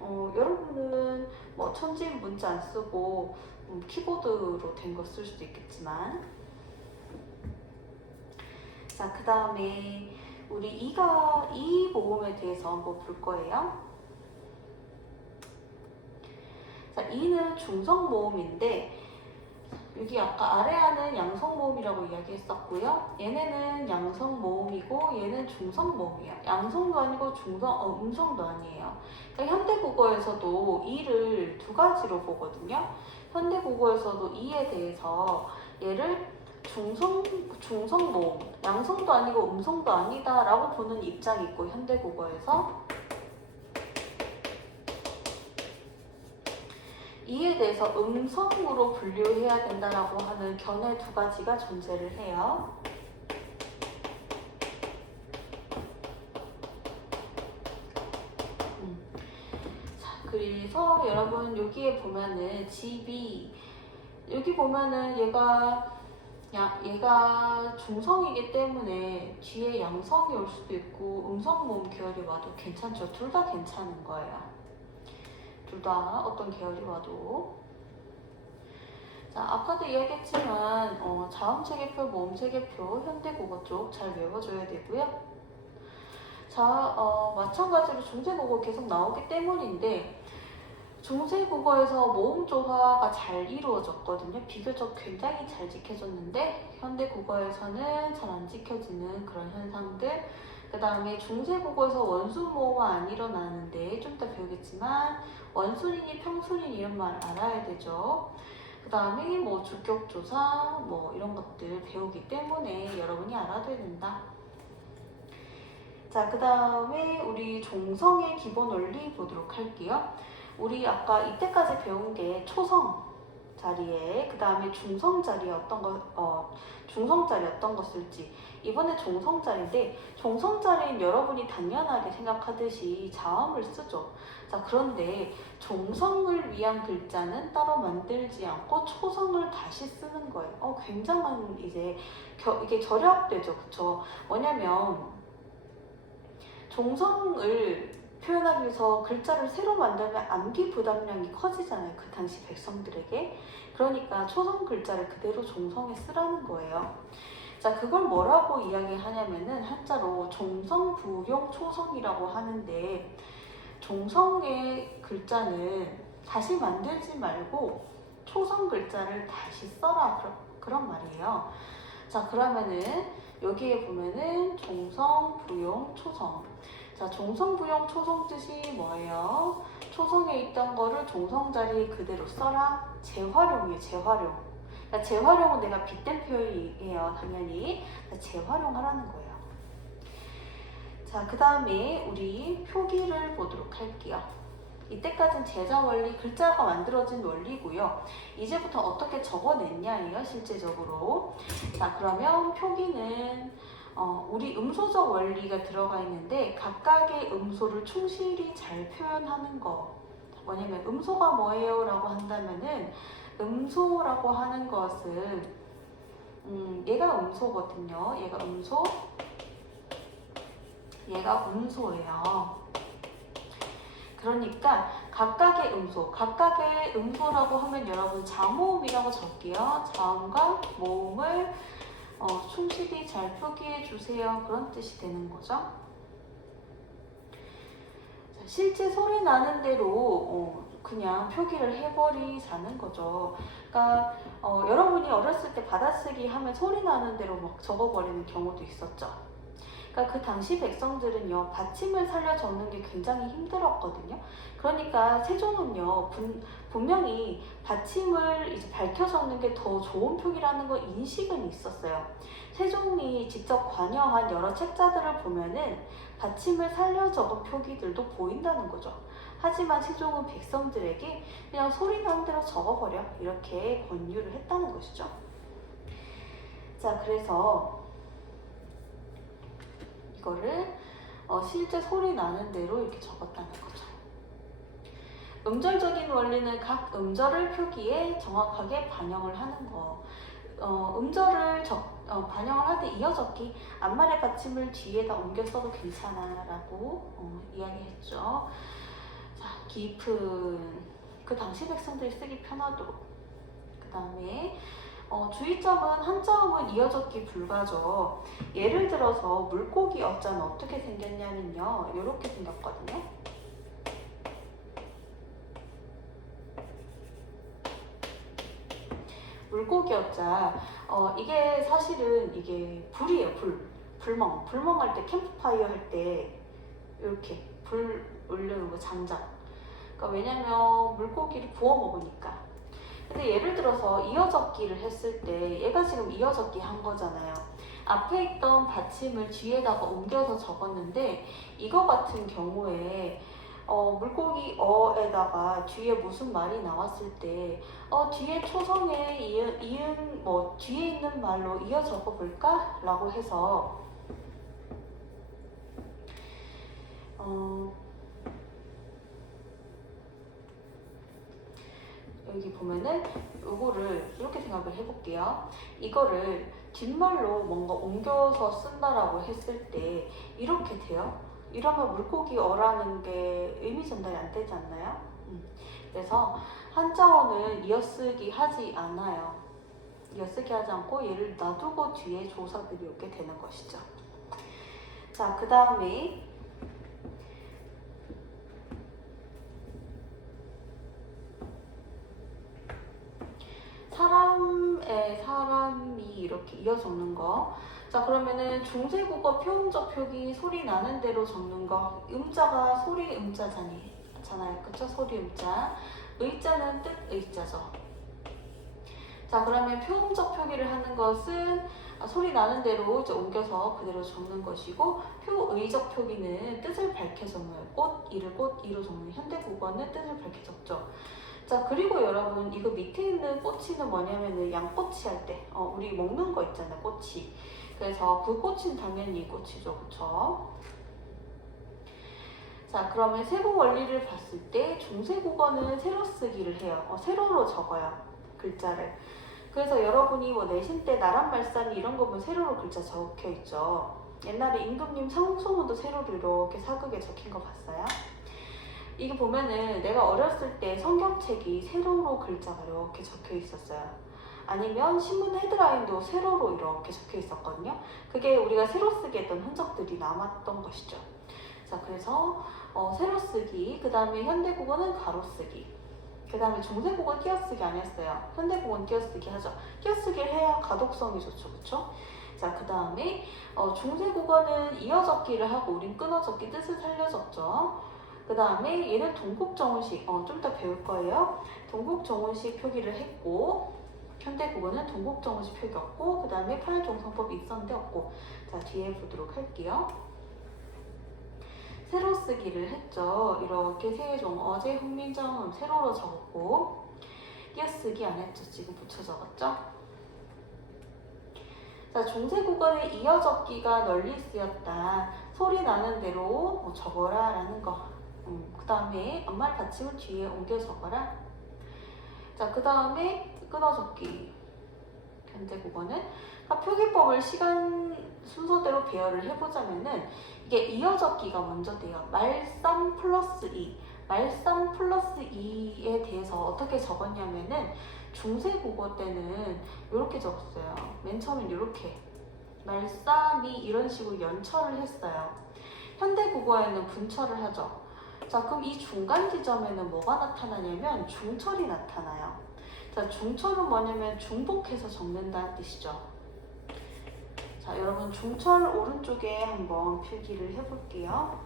여러분은 뭐 천지인 문자 안 쓰고 키보드로 된 거 쓸 수도 있겠지만, 자, 그 다음에 우리 이 모음에 대해서 한번 볼 거예요. 자, 이는 중성 모음인데 여기 아까 아래야는 양성 모음이라고 이야기했었고요. 얘네는 양성 모음이고 얘는 중성 모음이에요. 양성도 아니고 음성도 아니에요. 그러니까 현대국어에서도 이를 두 가지로 보거든요. 현대국어에서도 이에 대해서 얘를 중성 모음, 양성도 아니고 음성도 아니다 라고 보는 입장이 있고, 현대국어에서 이에 대해서 음성으로 분류해야 된다라고 하는 견해 두 가지가 존재를 해요. 자, 그래서 여러분 여기에 보면은 집이 여기 보면은 얘가 중성이기 때문에 뒤에 양성이 올 수도 있고 음성 모음 계열이 와도 괜찮죠. 둘 다 괜찮은 거예요. 둘 다 어떤 계열이 와도. 자, 아까도 이야기했지만 자음체계표, 모음체계표 현대국어 쪽 잘 외워줘야 되고요. 자, 마찬가지로 중세국어 계속 나오기 때문인데 중세국어에서 모음 조화가 잘 이루어졌거든요. 비교적 굉장히 잘 지켜졌는데 현대국어에서는 잘 안 지켜지는 그런 현상들. 그 다음에 중세국어에서 원순모호가 안 일어나는데 좀 이따 배우겠지만 원순이니 평순이니 이런 말 알아야 되죠. 그 다음에 뭐 주격조사 뭐 이런 것들 배우기 때문에 여러분이 알아둬야 된다. 자, 그 다음에 우리 종성의 기본 원리 보도록 할게요. 우리 아까 이때까지 배운 게 초성 자리에, 그 다음에 중성 자리에 중성 자리 어떤 거 쓸지. 이번에 종성 자리인데, 종성 자리는 여러분이 당연하게 생각하듯이 자음을 쓰죠. 자, 그런데 종성을 위한 글자는 따로 만들지 않고 초성을 다시 쓰는 거예요. 굉장한 이게 절약되죠. 그쵸? 뭐냐면, 종성을 표현하기 위해서 글자를 새로 만들면 암기 부담량이 커지잖아요. 그 당시 백성들에게. 그러니까 초성 글자를 그대로 종성에 쓰라는 거예요. 자, 그걸 뭐라고 이야기하냐면은 한자로 종성부용 초성이라고 하는데, 종성의 글자는 다시 만들지 말고 초성 글자를 다시 써라, 그런 말이에요. 자, 그러면은 여기에 보면은 종성부용 초성. 자, 종성부용 초성 뜻이 뭐예요? 초성에 있던 거를 종성 자리에 그대로 써라. 재활용이에요, 재활용. 그러니까 재활용은 내가 빗댄 표현이에요, 당연히. 재활용하라는 거예요. 자, 그 다음에 우리 표기를 보도록 할게요. 이때까지는 제자 원리, 글자가 만들어진 원리고요. 이제부터 어떻게 적어냈냐예요, 실제적으로. 자, 그러면 표기는 우리 음소적 원리가 들어가 있는데 각각의 음소를 충실히 잘 표현하는 거. 뭐냐면 음소가 뭐예요? 라고 한다면은 음소라고 하는 것은 얘가 음소거든요. 얘가 음소, 얘가 음소예요. 그러니까 각각의 음소라고 하면 여러분 자모음이라고 적게요. 자음과 모음을 충실히 잘 표기해 주세요. 그런 뜻이 되는 거죠. 자, 실제 소리 나는 대로 그냥 표기를 해버리자는 거죠. 그러니까 여러분이 어렸을 때 받아쓰기 하면 소리 나는 대로 막 적어버리는 경우도 있었죠. 그러니까 그 당시 백성들은요, 받침을 살려 적는 게 굉장히 힘들었거든요. 그러니까 세종은요, 분명히 받침을 이제 밝혀 적는 게 더 좋은 표기라는 거 인식은 있었어요. 세종이 직접 관여한 여러 책자들을 보면은 받침을 살려 적은 표기들도 보인다는 거죠. 하지만 세종은 백성들에게 그냥 소리 나는 대로 적어버려, 이렇게 권유를 했다는 것이죠. 자, 그래서 이거를 실제 소리 나는 대로 이렇게 적었다는 거죠. 음절적인 원리는 각 음절을 표기에 정확하게 반영을 하는 거. 음절을 반영을 할 때 이어 적기, 앞말의 받침을 뒤에다 옮겨 써도 괜찮아 라고 이야기했죠. 자, 깊은, 그 당시 백성들이 쓰기 편하도록. 그 다음에 주의점은 한자음은 이어적기 불가죠. 예를 들어서 물고기 어자는 어떻게 생겼냐면요, 이렇게 생겼거든요. 물고기 어자, 이게 사실은 이게 불이에요. 불멍 할 때, 캠프파이어 할 때 이렇게 불 올려놓은 거, 장작. 그러니까 왜냐면 물고기를 구워 먹으니까. 근데 예를 들어서 이어적기를 했을 때 얘가 지금 이어적기 한 거잖아요. 앞에 있던 받침을 뒤에다가 옮겨서 적었는데 이거 같은 경우에 물고기 어에다가 뒤에 무슨 말이 나왔을 때 뒤에 초성에 이은 뭐 뒤에 있는 말로 이어 적어볼까? 라고 해서 여기 보면은 요거를 이렇게 생각을 해볼게요. 이거를 뒷말로 뭔가 옮겨서 쓴다라고 했을 때 이렇게 돼요. 이러면 물고기 어라는 게 의미 전달이 안 되지 않나요? 그래서 한자어는 이어쓰기 하지 않아요. 이어쓰기 하지 않고 얘를 놔두고 뒤에 조사들이 오게 되는 것이죠. 자, 그 다음에 사람이 이렇게 이어 적는 거. 자, 그러면은 중세국어 표음적 표기 소리 나는 대로 적는 거. 음자가 소리 음자잖아요. 그쵸? 소리 음자. 의자는 뜻 의자죠. 자, 그러면 표음적 표기를 하는 것은 소리 나는 대로 이제 옮겨서 그대로 적는 것이고, 표의적 표기는 뜻을 밝혀 적는 꽃이를 꽃이로 적는 현대국어는 뜻을 밝혀 적죠. 자, 그리고 여러분 이거 밑에 있는 꼬치는 뭐냐면은 양꼬치 할 때 우리 먹는 거 있잖아요, 꼬치. 그래서 그 꼬치는 당연히 이 꼬치죠, 그쵸? 자, 그러면 세부 원리를 봤을 때 중세국어는 세로 쓰기를 해요. 세로로 적어요, 글자를. 그래서 여러분이 뭐 내신 때 나란 말싸미 이런 거 보면 세로로 글자 적혀 있죠. 옛날에 임금님 상소문도 세로로 이렇게 사극에 적힌 거 봤어요? 이게 보면은 내가 어렸을 때 성경책이 세로로 글자가 이렇게 적혀 있었어요. 아니면 신문 헤드라인도 세로로 이렇게 적혀 있었거든요. 그게 우리가 세로 쓰기 했던 흔적들이 남았던 것이죠. 자, 그래서 세로 쓰기, 그 다음에 현대국어는 가로 쓰기, 그 다음에 중세국어는 띄어쓰기 아니었어요. 현대국어는 띄어쓰기 하죠. 띄어쓰기를 해야 가독성이 좋죠, 그쵸? 자, 그 다음에 중세국어는 이어적기를 하고 우린 끊어적기 뜻을 살려 적죠. 그 다음에 얘는 동국정운식, 좀 이따 배울 거예요. 동국정운식 표기를 했고, 현대국어는 동국정운식 표기 없고, 그 다음에 파열종성법이 있었는데 없고. 자, 뒤에 보도록 할게요. 세로 쓰기를 했죠. 이렇게 세종, 어제, 훈민정음 세로로 적었고, 띄어쓰기 안 했죠. 지금 붙여 적었죠. 자, 중세국어는 이어적기가 널리 쓰였다. 소리 나는 대로 적어라 라는 거. 그 다음에 앞말 받침을 뒤에 옮겨 적어라. 자, 그 다음에 끊어적기. 현대국어는 표기법을 시간 순서대로 배열을 해보자면은 이게 이어적기가 먼저 돼요. 말쌈 플러스 2. 말쌈 플러스 2에 대해서 어떻게 적었냐면은 중세국어 때는 이렇게 적었어요. 맨 처음엔 이렇게 말쌈이 이런 식으로 연철을 했어요. 현대국어에는 분철을 하죠. 자, 그럼 이 중간 지점에는 뭐가 나타나냐면 중철이 나타나요. 자, 중철은 뭐냐면 중복해서 적는다는 뜻이죠. 자, 여러분 중철 오른쪽에 한번 필기를 해볼게요.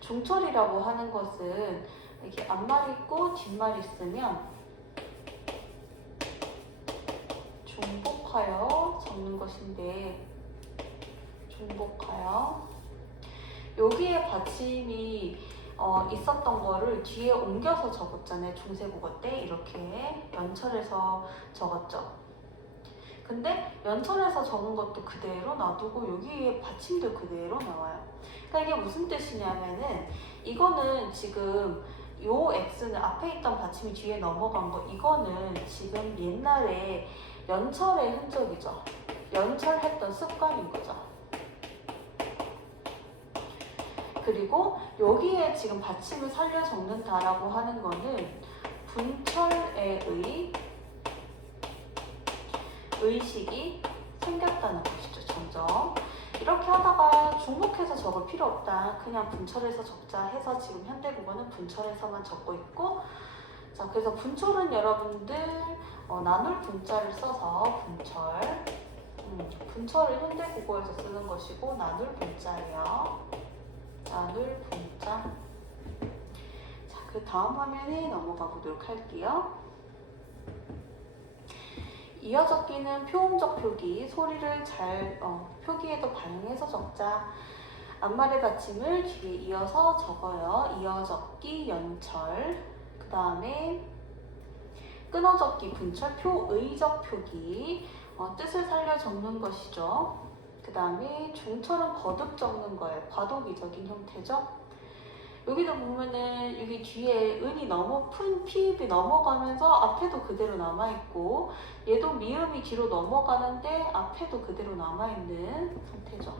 중철이라고 하는 것은 이렇게 앞말 있고 뒷말 있으면 중복하여 적는 것인데, 중복하여 여기에 받침이 있었던 거를 뒤에 옮겨서 적었잖아요. 중세국어 때 이렇게 연철해서 적었죠. 근데 연철해서 적은 것도 그대로 놔두고 여기에 받침도 그대로 나와요. 그러니까 이게 무슨 뜻이냐면은 이거는 지금 요 X는 앞에 있던 받침이 뒤에 넘어간 거, 이거는 지금 옛날에 연철의 흔적이죠. 연철했던 습관인 거죠. 그리고 여기에 지금 받침을 살려 적는다라고 하는 거는 분철의 의식이 생겼다는 것이죠. 점점 이렇게 하다가 중복해서 적을 필요 없다, 그냥 분철해서 적자 해서 지금 현대국어는 분철해서만 적고 있고, 자, 그래서 분철은 여러분들 나눌 분자를 써서 분철, 분철을 현대국어에서 쓰는 것이고 나눌 분자예요. 나눌 분자. 자, 그 다음 화면에 넘어가 보도록 할게요. 이어적기는 표음적 표기, 소리를 잘 표기에도 반영해서 적자. 앞말의 받침을 뒤에 이어서 적어요. 이어적기, 연철. 그 다음에 끊어적기, 분철, 표의적 표기. 뜻을 살려 적는 것이죠. 그 다음에 중철은 거듭 적는 거예요. 과도기적인 형태죠. 여기도 보면은 여기 뒤에 은이 피읍이 넘어가면서 앞에도 그대로 남아있고, 얘도 미음이 뒤로 넘어가는데 앞에도 그대로 남아있는 상태죠.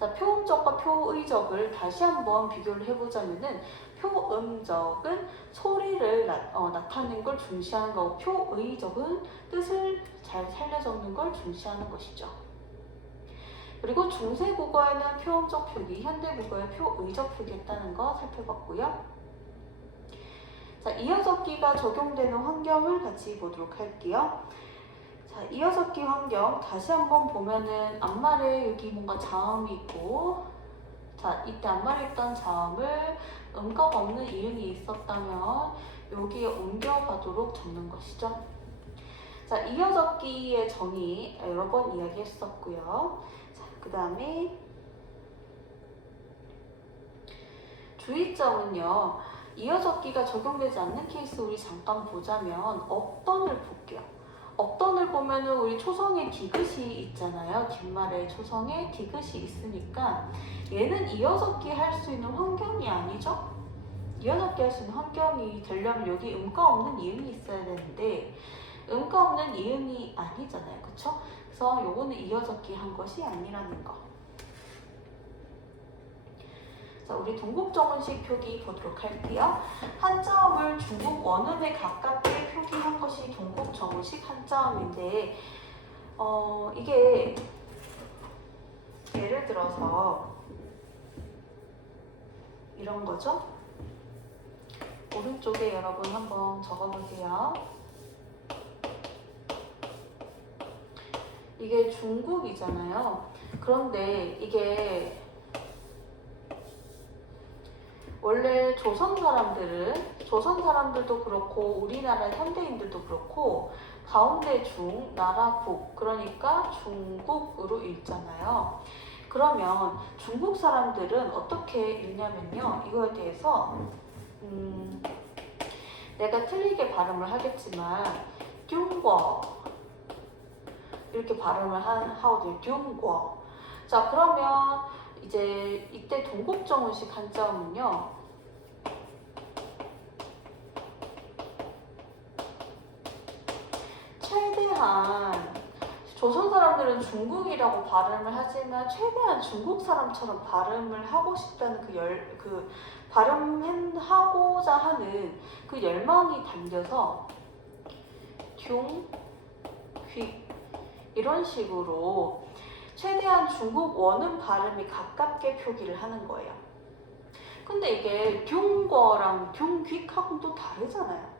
자, 표음적과 표의적을 다시 한번 비교를 해보자면은 표음적은 소리를 나타내는 걸 중시하는 거고, 표의적은 뜻을 잘 살려 적는 걸 중시하는 것이죠. 그리고 중세국어에는 표음적 표기, 현대국어에 표의적 표기했다는 거 살펴봤고요. 자, 이어적기가 적용되는 환경을 같이 보도록 할게요. 자, 자, 이어적기 환경 다시 한번 보면은 앞말에 여기 뭔가 자음이 있고, 자, 이때 앞말에 있던 자음을 음각 없는 이응이 있었다면 여기에 옮겨가도록 적는 것이죠. 자, 이어적기의 정의 여러 번 이야기했었고요. 자, 그 다음에 주의점은요. 이어적기가 적용되지 않는 케이스 우리 잠깐 보자면 업던을 볼게요. 업던을 보면은 우리 초성에 디귿이 있잖아요. 뒷말에 초성에 디귿이 있으니까 얘는 이어적기 할 수 있는 환경이 아니죠? 이어적기 할 수 있는 환경이 되려면 여기 음가 없는 이응이 있어야 되는데 음가 없는 이응이 아니잖아요. 그쵸? 그래서 요거는 이어적기 한 것이 아니라는 거. 자, 우리 동국정원식 표기 보도록 할게요. 한자음을 중국 원음에 가깝게 표기한 것이 동국정원식 한자음인데 이게 예를 들어서 이런 거죠. 오른쪽에 여러분 한번 적어보세요. 이게 중국이잖아요. 그런데 이게 원래 조선 사람들도 그렇고 우리나라 현대인들도 그렇고 가운데 중, 나라 국, 그러니까 중국으로 읽잖아요. 그러면 중국 사람들은 어떻게 읽냐면요. 이거에 대해서 내가 틀리게 발음을 하겠지만 듀거 이렇게 발음을 하거든요. 듀거. 자, 그러면 이제 이때 동국정원식 한자음은요. 최대한 조선 사람들은 중국이라고 발음을 하지만 최대한 중국 사람처럼 발음을 하고 싶다는 그 발음하고자 하는 그 열망이 담겨서 중, 귀 이런 식으로 최대한 중국 원음 발음이 가깝게 표기를 하는 거예요. 근데 이게 듀거랑 듀귀하고는 또 다르잖아요.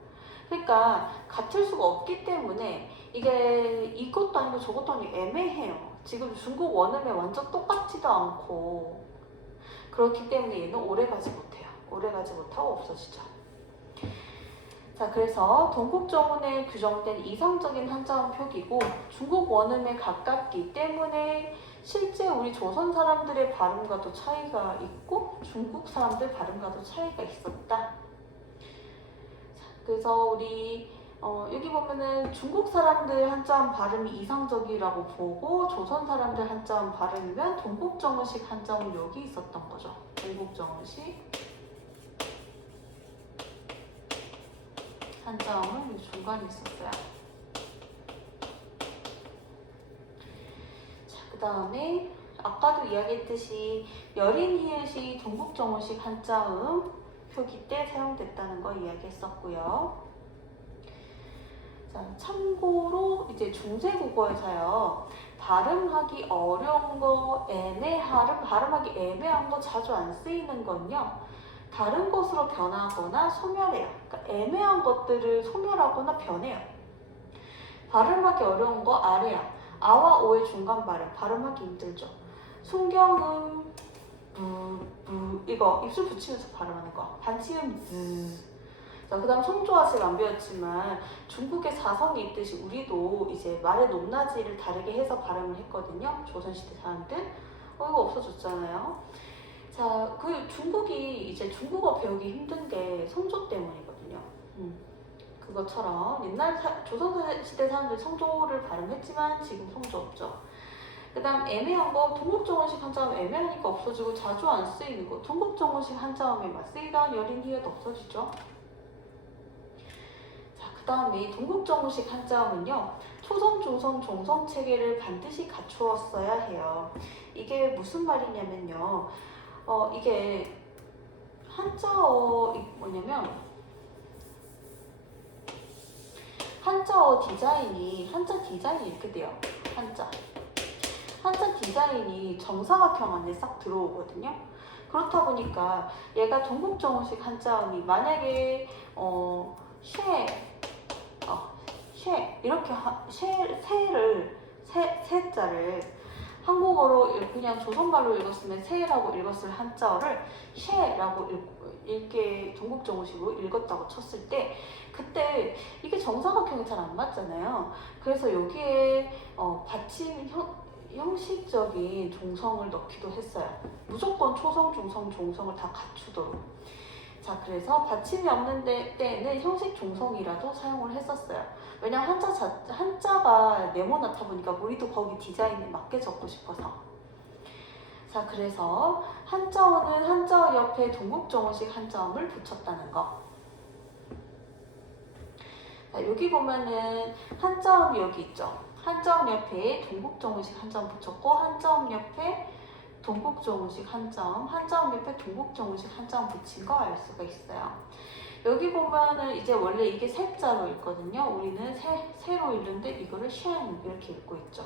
그러니까 같을 수가 없기 때문에 이게 이것도 아니고 저것도 아니고 애매해요. 지금 중국 원음에 완전 똑같지도 않고 그렇기 때문에 얘는 오래가지 못해요. 오래가지 못하고 없어지죠. 자, 그래서 동국정원에 규정된 이상적인 한자음 표기고 중국 원음에 가깝기 때문에 실제 우리 조선 사람들의 발음과도 차이가 있고 중국 사람들 발음과도 차이가 있었다. 자, 그래서 우리 여기 보면은 중국 사람들 한자음 발음이 이상적이라고 보고 조선 사람들 한자음 발음이면 동국정원식 한자음 여기 있었던 거죠. 동국정원식 한자음은 이 중간에 있었어요. 자, 그 다음에 아까도 이야기했듯이 여린 히읗이 동국정원식 한자음 표기 때 사용됐다는 거 이야기했었고요. 자, 참고로 이제 중세국어에서요. 발음하기 어려운 거, 발음하기 애매한 거 자주 안 쓰이는 건요. 다른 것으로 변하거나 소멸해요. 그러니까 애매한 것들을 소멸하거나 변해요. 발음하기 어려운 거 아래야. 아와 오의 중간 발음하기 힘들죠. 순경음, 이거 입술 붙이면서 발음하는 거. 반치음, 자, 그 다음 성조 아직 안 배웠지만 중국의 사성이 있듯이 우리도 이제 말의 높낮이를 다르게 해서 발음을 했거든요. 조선시대 사람들. 이거 없어졌잖아요. 자, 그 중국이 이제 중국어 배우기 힘든 게 성조 때문이거든요. 그것처럼 옛날 조선시대 사람들 성조를 발음했지만 지금 성조 없죠. 그 다음 애매한 거, 동국정원식 한자음 애매하니까 없어지고 자주 안 쓰이는 거. 동국정원식 한자음에만 쓰이던 여린 히읗 없어지죠. 자, 그 다음에 동국정원식 한자음은요. 초성, 중성, 종성 체계를 반드시 갖추었어야 해요. 이게 무슨 말이냐면요. 이게 한자어 뭐냐면 한자 디자인이 이렇게 돼요. 한자 디자인이 정사각형 안에 싹 들어오거든요. 그렇다 보니까 얘가 동국정원식 한자음이 만약에 이렇게 세자를 한국어로 그냥 조선말로 읽었으면 세라고 읽었을 한자어를 쉐라고 읽게 동국정우식으로 읽었다고 쳤을 때 그때 이게 정사각형이 잘 안 맞잖아요. 그래서 여기에 받침 형식적인 종성을 넣기도 했어요. 무조건 초성, 중성, 종성을 다 갖추도록. 자, 그래서 받침이 없는 때에는 형식 종성이라도 사용을 했었어요. 왜냐면 한자가 네모나다 보니까 우리도 거기 디자인에 맞게 적고 싶어서. 자, 그래서 한자어는 한자어 옆에 동국정어식 한자음을 붙였다는 거. 자, 여기 보면은 한자음이 여기 있죠. 한자음 옆에 동국정어식 한자음 붙였고, 한자음 옆에 동국정어식 한자음, 한자음 옆에 동국정어식 한자음 붙인 거 알 수가 있어요. 여기 보면은 이제 원래 이게 세자로 읽거든요. 우리는 세로 읽는데 이거를 쉔 이렇게 읽고 있죠.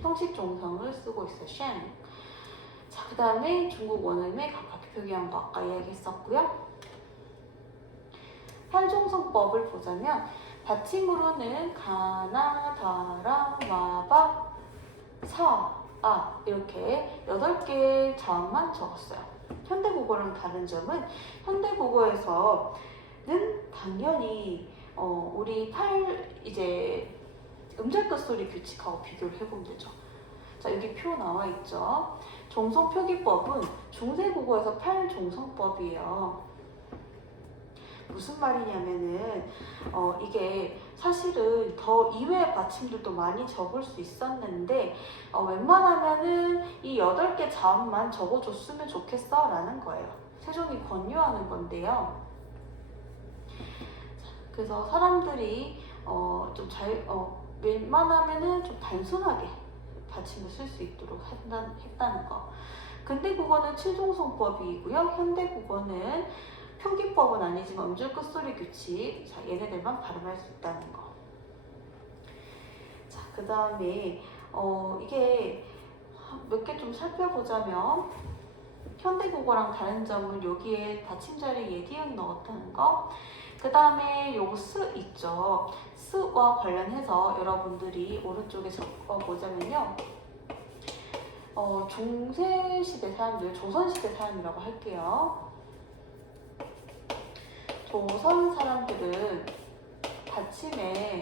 형식 종성을 쓰고 있어요. 쉔. 자, 그 다음에 중국 원어음의 각각의 표기한 거 아까 이야기했었고요. 활종성법을 보자면 받침으로는 가나, 다라, 마바, 사, 아 이렇게 8개의 자음만 적었어요. 현대국어랑 다른 점은 현대국어에서는 당연히 우리 이제 음절 끝소리 규칙하고 비교를 해보면 되죠. 자, 여기 표 나와 있죠. 종성표기법은 중세국어에서 8종성법이에요. 무슨 말이냐면은 이게 사실은 더 이외의 받침들도 많이 적을 수 있었는데 웬만하면은 이 8개 자음만 적어줬으면 좋겠어 라는 거예요. 세종이 권유하는 건데요. 그래서 사람들이 웬만하면은 좀 단순하게 받침을 쓸 수 있도록 했다는 거. 근대 국어는 7종성법이고요. 현대 국어는 표기법은 아니지만 음절 끝소리 규칙, 자, 얘네들만 발음할 수 있다는 거. 자, 그 다음에 이게 몇 개 좀 살펴보자면 현대국어랑 다른 점은 여기에 받침자리에 예디응 넣었다는 거. 그 다음에 요거 스 있죠. 스와 관련해서 여러분들이 오른쪽에 적어보자면요. 중세시대 사람들, 조선시대 사람이라고 할게요. 조선 사람들은 받침의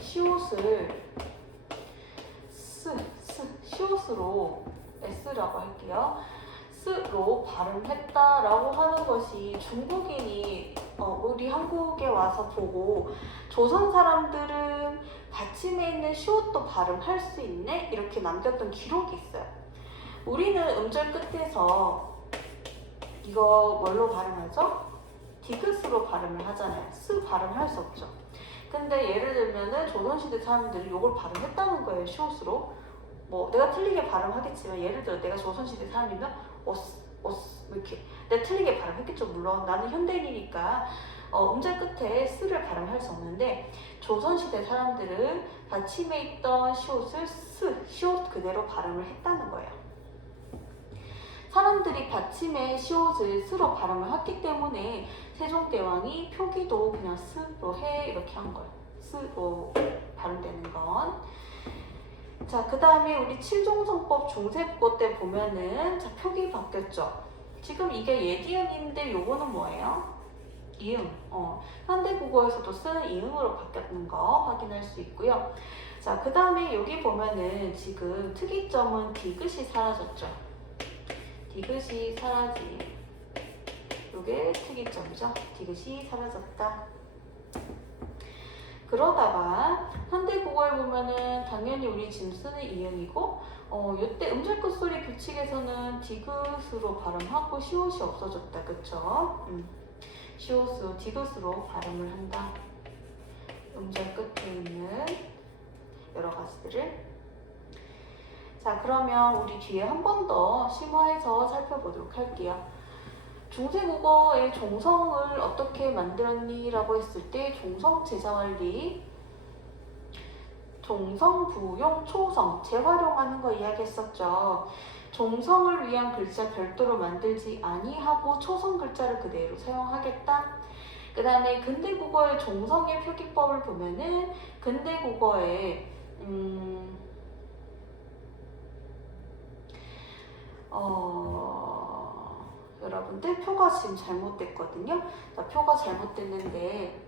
시옷을 시옷으로 S라고 할게요. 스로 발음했다라고 하는 것이 중국인이 우리 한국에 와서 보고 조선 사람들은 받침에 있는 시옷도 발음할 수 있네? 이렇게 남겼던 기록이 있어요. 우리는 음절 끝에서 이거 뭘로 발음하죠? 디귿으로 발음을 하잖아요. 스 발음할 수 없죠. 근데 예를 들면은 조선시대 사람들이 이걸 발음했다는 거예요. 시옷으로. 뭐 내가 틀리게 발음하겠지만 예를 들어 내가 조선시대 사람이면 이렇게 내가 틀리게 발음했겠죠. 물론 나는 현대인이니까 음절 끝에 스를 발음할 수 없는데 조선시대 사람들은 받침에 있던 시옷을 시옷 그대로 발음을 했다는 거예요. 사람들이 받침에 시옷을 스로 발음을 했기 때문에 세종대왕이 표기도 그냥 스로 해 이렇게 한 거예요. 스로 발음되는 건. 자, 그 다음에 우리 7종성법 중세국어 때 보면은 자, 표기 바뀌었죠. 지금 이게 예디응인데 요거는 뭐예요? 이응. 현대국어에서도 쓰는 이응으로 바뀌었는 거 확인할 수 있고요. 자, 그 다음에 여기 보면은 지금 특이점은 디귿이 사라졌죠. 디귿이 사라짐. 요게 특이점이죠. 디귿이 사라졌다. 그러다가 현대국어에 보면은 당연히 우리 지금 쓰는 이응이고 요때 음절 끝소리 규칙에서는 디귿으로 발음하고 시옷이 없어졌다. 그쵸? 시옷으로 디귿으로 발음을 한다. 음절 끝에 있는 여러 가지들을. 자, 그러면 우리 뒤에 한 번 더 심화해서 살펴보도록 할게요. 중세국어의 종성을 어떻게 만들었니? 라고 했을 때 종성 제자원리, 종성, 부용, 초성, 재활용하는 거 이야기했었죠. 종성을 위한 글자 별도로 만들지 아니하고 초성 글자를 그대로 사용하겠다. 그 다음에 근대국어의 종성의 표기법을 보면은 근대국어의 여러분들 표가 지금 잘못됐거든요. 자, 표가 잘못됐는데,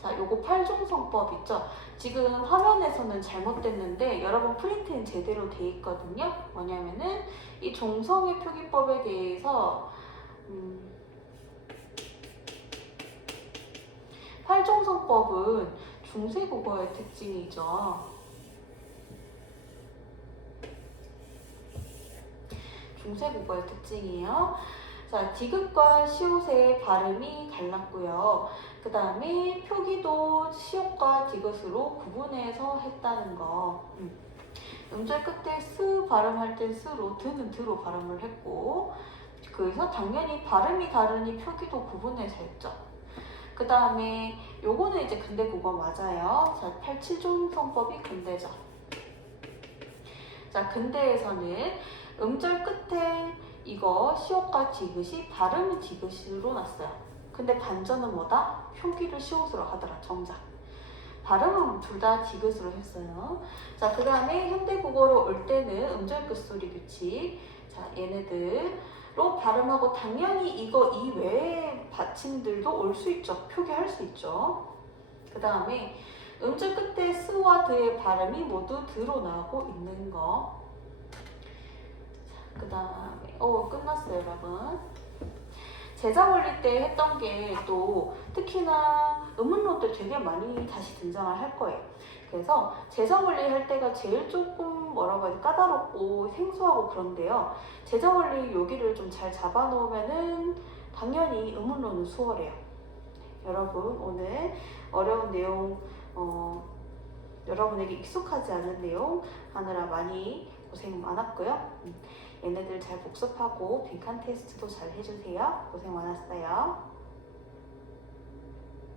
자, 요거 팔종성법 있죠? 지금 화면에서는 잘못됐는데 여러분 프린트는 제대로 돼 있거든요. 뭐냐면은 이 종성의 표기법에 대해서 팔종성법은 중세국어의 특징이죠. 중세국어의 특징이에요. 자, 디귿과 시옷의 발음이 달랐고요. 그 다음에 표기도 시옷과 디귿으로 구분해서 했다는 거. 음절 끝에 스 발음할 땐 스로, 드는 드로 발음을 했고, 그래서 당연히 발음이 다르니 표기도 구분해서 했죠. 그 다음에 요거는 이제 근대국어 맞아요. 자, 87종성법이 근대죠. 자, 근대에서는 음절 끝에 이거 시옷과 디귿이 발음이 디귿으로 났어요. 근데 반전은 뭐다? 표기를 시옷으로 하더라, 정작. 발음은 둘 다 디귿으로 했어요. 자, 그 다음에 현대국어로 올 때는 음절 끝소리 규칙. 자, 얘네들로 발음하고 당연히 이거 이외의 받침들도 올 수 있죠. 표기할 수 있죠. 그 다음에 음절 끝에 스와 드의 발음이 모두 드로 나오고 있는 거. 그 다음에 끝났어요, 여러분. 제자 원리 때 했던 게 또 특히나 의문론 때 되게 많이 다시 등장을 할 거예요. 그래서 제자 원리 할 때가 제일 조금 뭐라고 해야 돼, 까다롭고 생소하고 그런데요. 제자 원리 여기를 좀 잘 잡아놓으면은 당연히 의문론은 수월해요. 여러분 오늘 어려운 내용, 여러분에게 익숙하지 않은 내용 하느라 많이 고생 많았고요. 얘네들 잘 복습하고 빈칸 테스트도 잘 해주세요. 고생 많았어요.